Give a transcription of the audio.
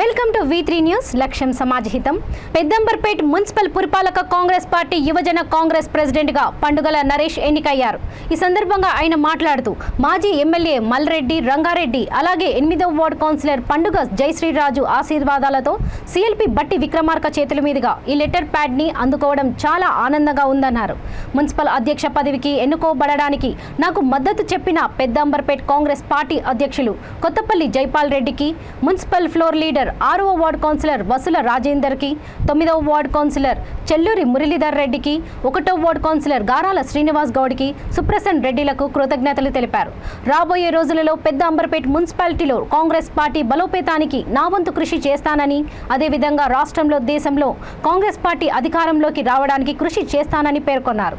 Welcome to V3 news లక్ష్యం సమాజహితం. Peddamberpet municipal పురపాలక Congress party యువజన కాంగ్రెస్ ప్రెసిడెంట్ గా పండుగల నరేష్ ఎన్నికయ్యారు. ఈ సందర్భంగా ఆయన మాట్లాడుతూ మాజీ ఎమ్మెల్యే మల్రెడ్డి రంగారెడ్డి అలాగే 8వ వార్డు కౌన్సిలర్ పండుగ జయశ్రీరాజు ఆశీర్వాదాలతో సిఎల్పి బట్టి విక్రమార్క చేతుల మీదుగా ఈ లెటర్ ప్యాడ్ ని అందుకోవడం చాలా ఆనందంగా ఉందన్నారు. మున్సిపల్ అధ్యక్ష పదవికి ఎన్నుకోబడడానికి నాకు మద్దతు చెప్పిన పెద్దంబర్పేట్ కాంగ్రెస్ పార్టీ అధ్యక్షులు కొత్తపల్లి జైపాల్ రెడ్డికి, మున్సిపల్ ఫ్లోర్ లీడర్ 6వ వార్డు కౌన్సిలర్ వసుల రాజేందర్ కి, 9వ వార్డు కౌన్సిలర్ చెల్లూరి మురళీధర్ రెడ్డికి, 1వ వార్డు కౌన్సిలర్ గారాల శ్రీనివాస్ గౌడ్కి, సుప్రసన్ రెడ్డిలకు కృతజ్ఞతలు తెలిపారు. రాబోయే రోజులలో పెద్ద అంబర్పేట్ మున్సిపాలిటీలో కాంగ్రెస్ పార్టీ బలోపేతానికి నా వంతు కృషి చేస్తానని, అదేవిధంగా రాష్ట్రంలో దేశంలో కాంగ్రెస్ పార్టీ అధికారంలోకి రావడానికి కృషి చేస్తానని పేర్కొన్నారు.